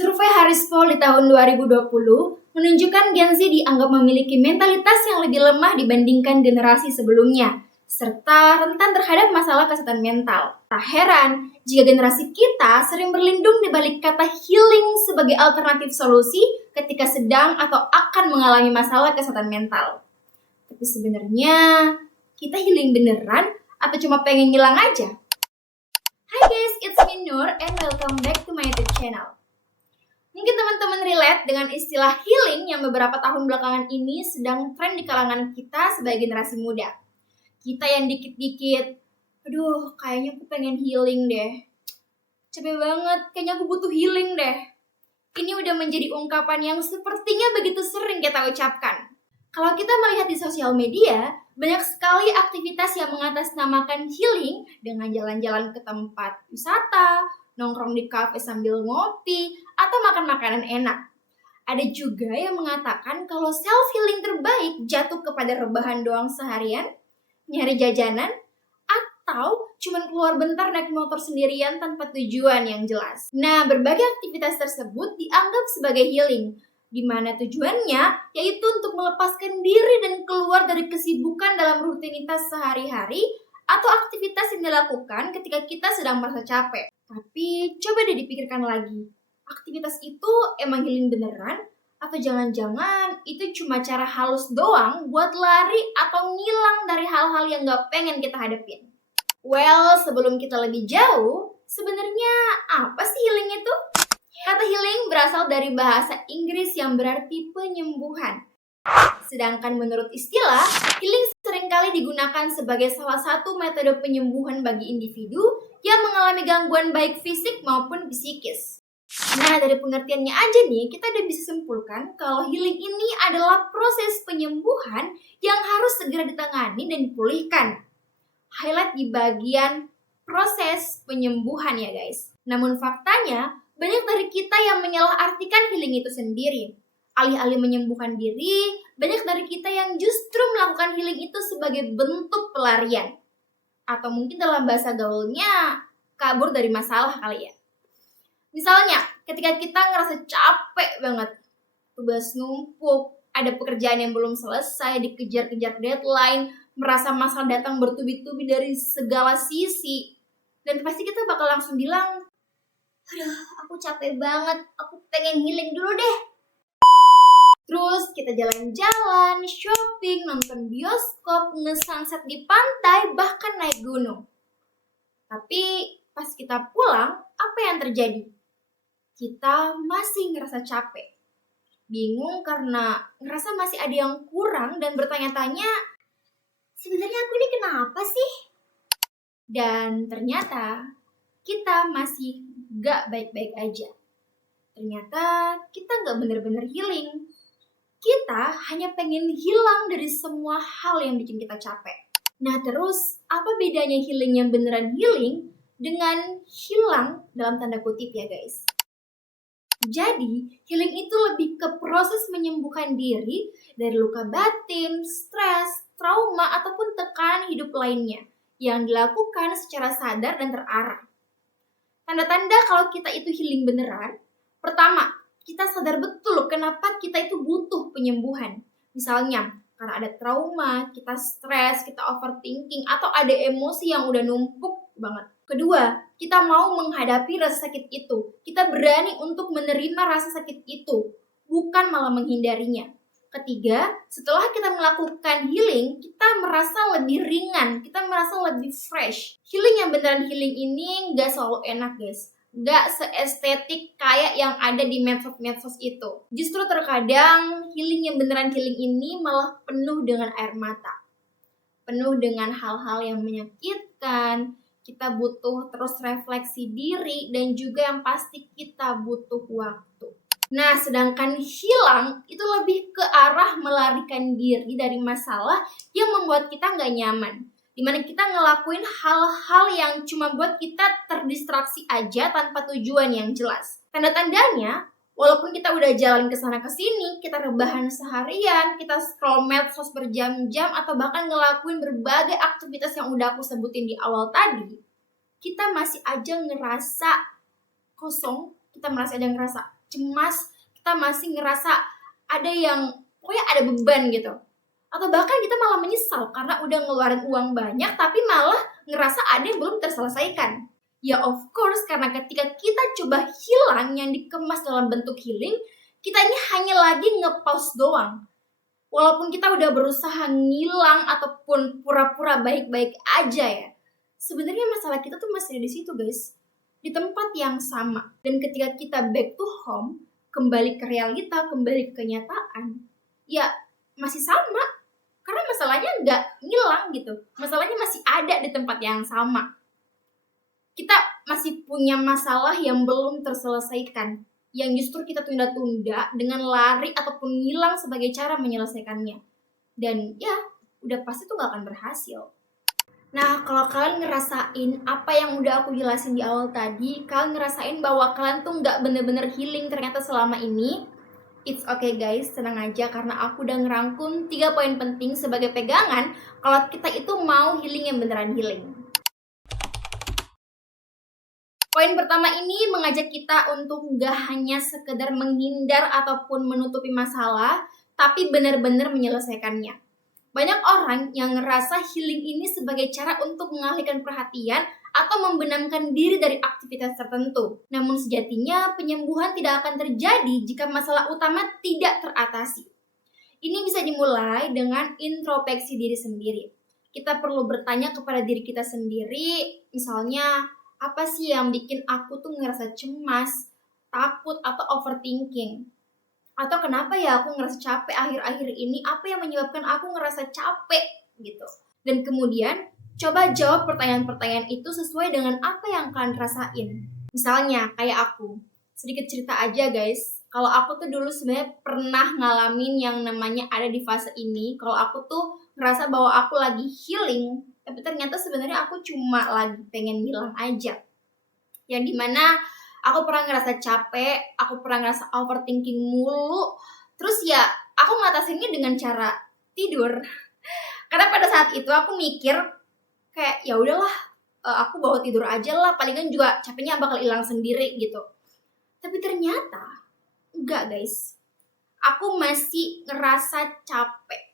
Survei Harris Poll di tahun 2020 menunjukkan Gen Z dianggap memiliki mentalitas yang lebih lemah dibandingkan generasi sebelumnya, serta rentan terhadap masalah kesehatan mental. Tak heran jika generasi kita sering berlindung di balik kata healing sebagai alternatif solusi ketika sedang atau akan mengalami masalah kesehatan mental. Tapi sebenarnya, kita healing beneran atau cuma pengen ngilang aja? Hai guys, it's me Nur and welcome back to my YouTube channel. Mungkin teman-teman relate dengan istilah healing yang beberapa tahun belakangan ini sedang tren di kalangan kita sebagai generasi muda. Kita yang dikit-dikit, aduh kayaknya aku pengen healing deh. Capek banget, kayaknya aku butuh healing deh. Ini udah menjadi ungkapan yang sepertinya begitu sering kita ucapkan. Kalau kita melihat di sosial media, banyak sekali aktivitas yang mengatasnamakan healing dengan jalan-jalan ke tempat wisata, nongkrong di kafe sambil ngopi, atau makan makanan enak. Ada juga yang mengatakan kalau self-healing terbaik jatuh kepada rebahan doang seharian, nyari jajanan, atau cuma keluar bentar naik motor sendirian tanpa tujuan yang jelas. Nah, berbagai aktivitas tersebut dianggap sebagai healing, di mana tujuannya yaitu untuk melepaskan diri dan keluar dari kesibukan dalam rutinitas sehari-hari atau aktivitas yang dilakukan ketika kita sedang merasa capek. Tapi coba deh dipikirkan lagi, aktivitas itu emang healing beneran? Atau jangan-jangan itu cuma cara halus doang buat lari atau ngilang dari hal-hal yang gak pengen kita hadapin? Well, sebelum kita lebih jauh, sebenarnya apa sih healing itu? Kata healing berasal dari bahasa Inggris yang berarti penyembuhan. Sedangkan menurut istilah, healing seringkali digunakan sebagai salah satu metode penyembuhan bagi individu yang mengalami gangguan baik fisik maupun psikis. Nah, dari pengertiannya aja nih, kita udah bisa simpulkan kalau healing ini adalah proses penyembuhan yang harus segera ditangani dan dipulihkan. Highlight di bagian proses penyembuhan ya guys. Namun faktanya, banyak dari kita yang menyalahartikan healing itu sendiri. Alih-alih menyembuhkan diri, banyak dari kita yang justru melakukan healing itu sebagai bentuk pelarian. Atau mungkin dalam bahasa gaulnya, kabur dari masalah kali ya. Misalnya, ketika kita ngerasa capek banget, tugas numpuk, ada pekerjaan yang belum selesai, dikejar-kejar deadline, merasa masalah datang bertubi-tubi dari segala sisi, dan pasti kita bakal langsung bilang, aduh, aku capek banget, aku pengen healing dulu deh. Terus kita jalan-jalan, shopping, nonton bioskop, nge-sunset di pantai, bahkan naik gunung. Tapi pas kita pulang, apa yang terjadi? Kita masih ngerasa capek. Bingung karena ngerasa masih ada yang kurang dan bertanya-tanya, sebenarnya aku ini kenapa sih? Dan ternyata kita masih gak baik-baik aja. Ternyata kita gak bener-bener healing. Kita hanya pengen hilang dari semua hal yang bikin kita capek. Nah terus, apa bedanya healing yang beneran healing dengan hilang dalam tanda kutip ya guys? Jadi, healing itu lebih ke proses menyembuhkan diri dari luka batin, stres, trauma, ataupun tekanan hidup lainnya yang dilakukan secara sadar dan terarah. Tanda-tanda kalau kita itu healing beneran, pertama, kita sadar betul kenapa kita itu butuh penyembuhan. Misalnya, karena ada trauma, kita stres, kita overthinking, atau ada emosi yang udah numpuk banget. Kedua, kita mau menghadapi rasa sakit itu. Kita berani untuk menerima rasa sakit itu, bukan malah menghindarinya. Ketiga, setelah kita melakukan healing, kita merasa lebih ringan, kita merasa lebih fresh. Healing yang beneran healing ini gak selalu enak guys. Gak seestetik kayak yang ada di medsos-medsos itu. Justru terkadang healing yang beneran healing ini malah penuh dengan air mata. Penuh dengan hal-hal yang menyakitkan. Kita butuh terus refleksi diri dan juga yang pasti kita butuh waktu. Nah, sedangkan hilang itu lebih ke arah melarikan diri dari masalah yang membuat kita nggak nyaman. Dimana kita ngelakuin hal-hal yang cuma buat kita terdistraksi aja tanpa tujuan yang jelas. Tanda-tandanya, walaupun kita udah jalan ke sana ke sini, kita rebahan seharian, kita scroll medsos berjam-jam, atau bahkan ngelakuin berbagai aktivitas yang udah aku sebutin di awal tadi, kita masih aja ngerasa kosong, kita masih aja ngerasa cemas, kita masih ngerasa ada yang pokoknya ada beban gitu. Atau bahkan kita malah menyesal karena udah ngeluarin uang banyak tapi malah ngerasa ada yang belum terselesaikan. Ya of course, karena ketika kita coba hilang yang dikemas dalam bentuk healing, kita ini hanya lagi nge-pause doang. Walaupun kita udah berusaha ngilang ataupun pura-pura baik-baik aja ya, sebenarnya masalah kita tuh masih ada di situ guys, di tempat yang sama. Dan ketika kita back to home, kembali ke realita, kembali ke kenyataan, ya masih sama. Karena masalahnya nggak ngilang gitu, masalahnya masih ada di tempat yang sama. Kita masih punya masalah yang belum terselesaikan, yang justru kita tunda-tunda dengan lari ataupun ngilang sebagai cara menyelesaikannya. Dan ya, udah pasti tuh gak akan berhasil. Nah, kalau kalian ngerasain apa yang udah aku jelasin di awal tadi, kalian ngerasain bahwa kalian tuh gak bener-bener healing ternyata selama ini, it's okay guys, tenang aja karena aku udah ngerangkum 3 poin penting sebagai pegangan kalau kita itu mau healing yang beneran healing. Poin pertama ini mengajak kita untuk gak hanya sekedar menghindar ataupun menutupi masalah, tapi benar-benar menyelesaikannya. Banyak orang yang ngerasa healing ini sebagai cara untuk mengalihkan perhatian atau membenamkan diri dari aktivitas tertentu. Namun sejatinya penyembuhan tidak akan terjadi jika masalah utama tidak teratasi. Ini bisa dimulai dengan introspeksi diri sendiri. Kita perlu bertanya kepada diri kita sendiri, misalnya, apa sih yang bikin aku tuh ngerasa cemas, takut, atau overthinking? Atau kenapa ya aku ngerasa capek akhir-akhir ini? Apa yang menyebabkan aku ngerasa capek gitu? Dan kemudian coba jawab pertanyaan-pertanyaan itu sesuai dengan apa yang kalian rasain. Misalnya kayak aku, sedikit cerita aja guys. Kalau aku tuh dulu sebenarnya pernah ngalamin yang namanya ada di fase ini. Kalau aku tuh ngerasa bahwa aku lagi healing, tapi ternyata sebenarnya aku cuma lagi pengen bilang aja. Yang dimana aku pernah ngerasa capek, aku pernah ngerasa overthinking mulu. Terus ya aku ngatasinnya dengan cara tidur. Karena pada saat itu aku mikir kayak ya udahlah, aku bawa tidur aja lah, palingan juga capeknya bakal hilang sendiri gitu. Tapi ternyata enggak guys. Aku masih ngerasa capek.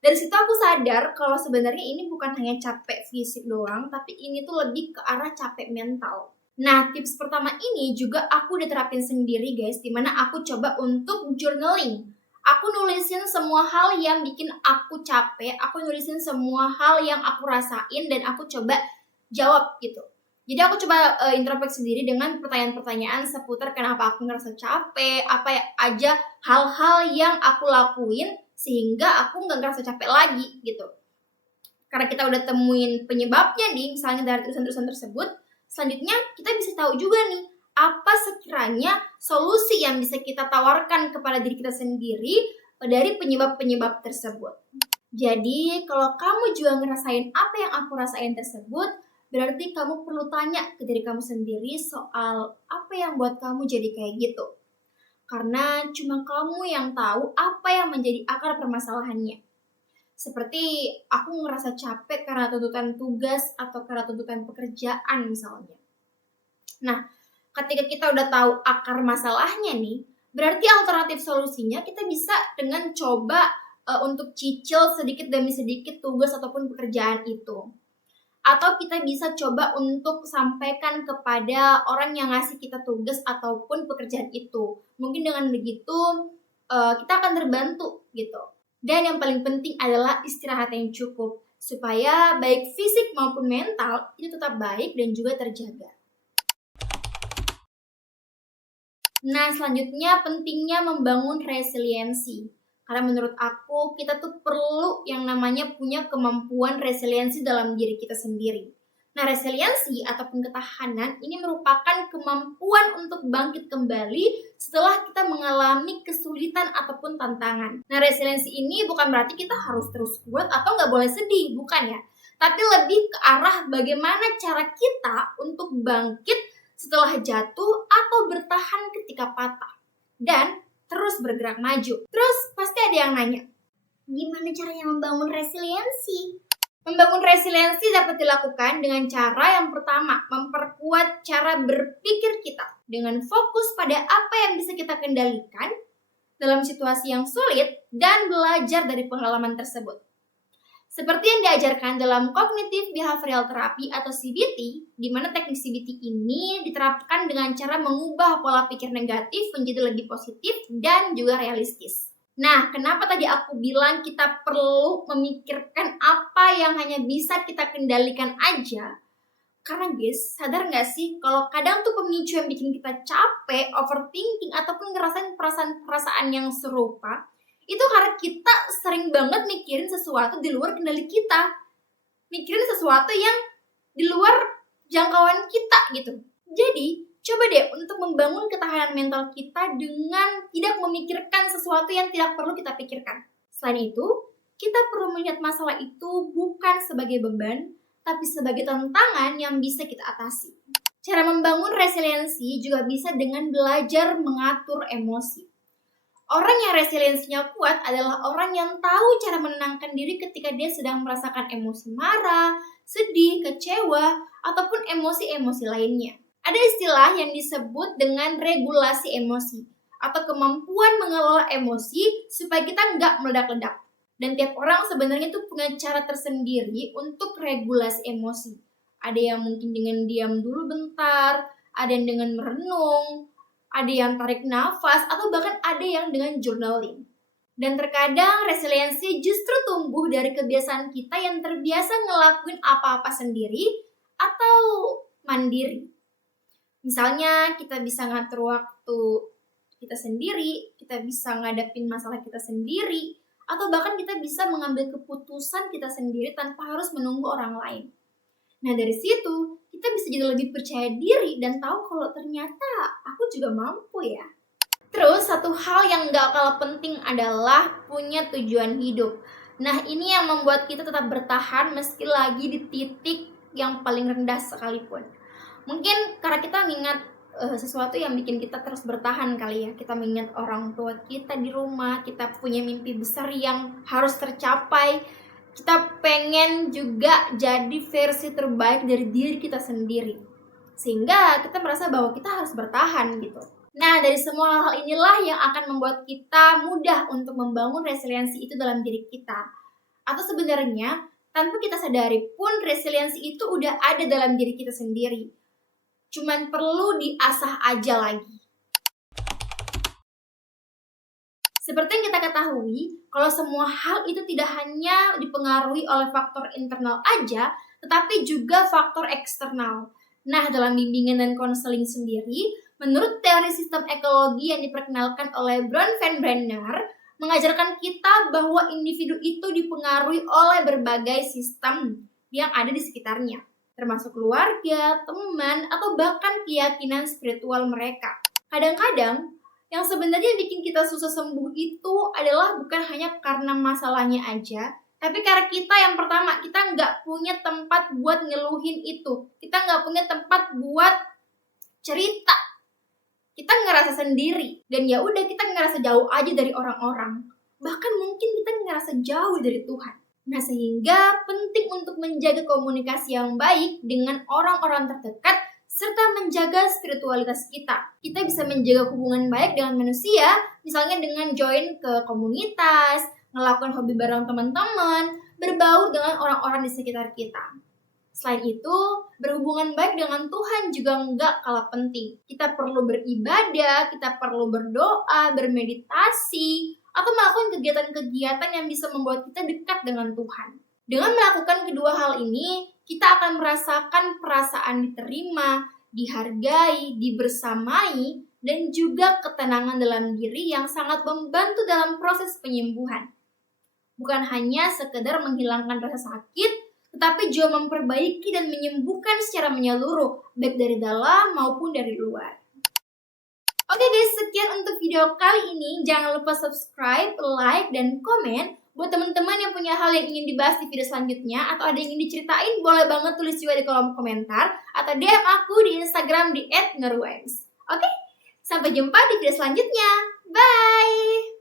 Dari situ aku sadar kalau sebenarnya ini bukan hanya capek fisik doang, tapi ini tuh lebih ke arah capek mental. Nah, tips pertama ini juga aku udah terapin sendiri guys, dimana aku coba untuk journaling. Aku nulisin semua hal yang bikin aku capek, aku nulisin semua hal yang aku rasain dan aku coba jawab gitu. Jadi aku coba introspeksi sendiri dengan pertanyaan-pertanyaan seputar kenapa aku ngerasa capek, apa aja hal-hal yang aku lakuin sehingga aku nggak ngerasa capek lagi gitu. Karena kita udah temuin penyebabnya nih, misalnya dari tulisan-tulisan tersebut, selanjutnya kita bisa tahu juga nih, apa sekiranya solusi yang bisa kita tawarkan kepada diri kita sendiri dari penyebab-penyebab tersebut. Jadi, kalau kamu juga ngerasain apa yang aku rasain tersebut, berarti kamu perlu tanya ke diri kamu sendiri soal apa yang buat kamu jadi kayak gitu. Karena cuma kamu yang tahu apa yang menjadi akar permasalahannya. Seperti aku ngerasa capek karena tuntutan tugas atau karena tuntutan pekerjaan misalnya. Nah, ketika kita udah tahu akar masalahnya nih, berarti alternatif solusinya kita bisa dengan coba untuk cicil sedikit demi sedikit tugas ataupun pekerjaan itu. Atau kita bisa coba untuk sampaikan kepada orang yang ngasih kita tugas ataupun pekerjaan itu. Mungkin dengan begitu kita akan terbantu gitu. Dan yang paling penting adalah istirahat yang cukup supaya baik fisik maupun mental itu tetap baik dan juga terjaga. Nah, selanjutnya pentingnya membangun resiliensi. Karena menurut aku, kita tuh perlu yang namanya punya kemampuan resiliensi dalam diri kita sendiri. Nah, resiliensi ataupun ketahanan ini merupakan kemampuan untuk bangkit kembali setelah kita mengalami kesulitan ataupun tantangan. Nah, resiliensi ini bukan berarti kita harus terus kuat atau nggak boleh sedih, bukan ya. Tapi lebih ke arah bagaimana cara kita untuk bangkit setelah jatuh atau bertahan ketika patah. Dan terus bergerak maju. Terus pasti ada yang nanya, gimana caranya membangun resiliensi? Membangun resiliensi dapat dilakukan dengan cara yang pertama, memperkuat cara berpikir kita. dengan fokus pada apa yang bisa kita kendalikan dalam situasi yang sulit dan belajar dari pengalaman tersebut. Seperti yang diajarkan dalam Cognitive Behavioral Therapy atau CBT, di mana teknik CBT ini diterapkan dengan cara mengubah pola pikir negatif menjadi lebih positif dan juga realistis. Nah, kenapa tadi aku bilang kita perlu memikirkan apa yang hanya bisa kita kendalikan aja? Karena guys, sadar gak sih kalau kadang tuh pemicu yang bikin kita capek, overthinking, ataupun ngerasain perasaan-perasaan yang serupa, itu karena kita sering banget mikirin sesuatu di luar kendali kita. Mikirin sesuatu yang di luar jangkauan kita gitu. Jadi, coba deh untuk membangun ketahanan mental kita dengan tidak memikirkan sesuatu yang tidak perlu kita pikirkan. Selain itu, kita perlu melihat masalah itu bukan sebagai beban, tapi sebagai tantangan yang bisa kita atasi. Cara membangun resiliensi juga bisa dengan belajar mengatur emosi. Orang yang resiliensinya kuat adalah orang yang tahu cara menenangkan diri ketika dia sedang merasakan emosi marah, sedih, kecewa, ataupun emosi-emosi lainnya. Ada istilah yang disebut dengan regulasi emosi, atau kemampuan mengelola emosi supaya kita nggak meledak-ledak. Dan tiap orang sebenarnya tuh punya cara tersendiri untuk regulasi emosi. Ada yang mungkin dengan diam dulu bentar, ada yang dengan merenung, ada yang tarik nafas, atau bahkan ada yang dengan journaling. Dan terkadang resiliensi justru tumbuh dari kebiasaan kita yang terbiasa ngelakuin apa-apa sendiri atau mandiri. Misalnya kita bisa ngatur waktu kita sendiri, kita bisa ngadepin masalah kita sendiri, atau bahkan kita bisa mengambil keputusan kita sendiri tanpa harus menunggu orang lain. Nah dari situ, kita bisa jadi lebih percaya diri dan tahu kalau ternyata aku juga mampu ya. Terus satu hal yang gak kalah penting adalah punya tujuan hidup. Nah ini yang membuat kita tetap bertahan meski lagi di titik yang paling rendah sekalipun. Mungkin karena kita mengingat sesuatu yang bikin kita terus bertahan kali ya. Kita mengingat orang tua kita di rumah, kita punya mimpi besar yang harus tercapai. Kita pengen juga jadi versi terbaik dari diri kita sendiri. Sehingga kita merasa bahwa kita harus bertahan gitu. Nah, dari semua hal inilah yang akan membuat kita mudah untuk membangun resiliensi itu dalam diri kita. Atau sebenarnya, tanpa kita sadari pun resiliensi itu udah ada dalam diri kita sendiri. Cuman perlu diasah aja lagi. Seperti yang kita ketahui, kalau semua hal itu tidak hanya dipengaruhi oleh faktor internal aja, tetapi juga faktor eksternal. Nah, dalam bimbingan dan konseling sendiri, menurut teori sistem ekologi yang diperkenalkan oleh Bron van Brenner, mengajarkan kita bahwa individu itu dipengaruhi oleh berbagai sistem yang ada di sekitarnya, termasuk keluarga, teman, atau bahkan keyakinan spiritual mereka. Kadang-kadang, yang sebenarnya bikin kita susah sembuh itu adalah bukan hanya karena masalahnya aja, tapi karena kita yang pertama, kita nggak punya tempat buat ngeluhin itu. Kita nggak punya tempat buat cerita. Kita ngerasa sendiri. Dan ya udah kita ngerasa jauh aja dari orang-orang. Bahkan mungkin kita ngerasa jauh dari Tuhan. Nah sehingga penting untuk menjaga komunikasi yang baik dengan orang-orang terdekat serta menjaga spiritualitas kita. Kita bisa menjaga hubungan baik dengan manusia, misalnya dengan join ke komunitas, melakukan hobi bareng teman-teman, berbaur dengan orang-orang di sekitar kita. Selain itu, berhubungan baik dengan Tuhan juga nggak kalah penting. Kita perlu beribadah, kita perlu berdoa, bermeditasi, atau melakukan kegiatan-kegiatan yang bisa membuat kita dekat dengan Tuhan. Dengan melakukan kedua hal ini, kita akan merasakan perasaan diterima, dihargai, dibersamai, dan juga ketenangan dalam diri yang sangat membantu dalam proses penyembuhan. Bukan hanya sekedar menghilangkan rasa sakit, tetapi juga memperbaiki dan menyembuhkan secara menyeluruh, baik dari dalam maupun dari luar. Oke guys, sekian untuk video kali ini. Jangan lupa subscribe, like, dan komen. Buat teman-teman yang punya hal yang ingin dibahas di video selanjutnya atau ada yang ingin diceritain, boleh banget tulis juga di kolom komentar atau DM aku di Instagram di @nurwems. Oke, sampai jumpa di video selanjutnya. Bye!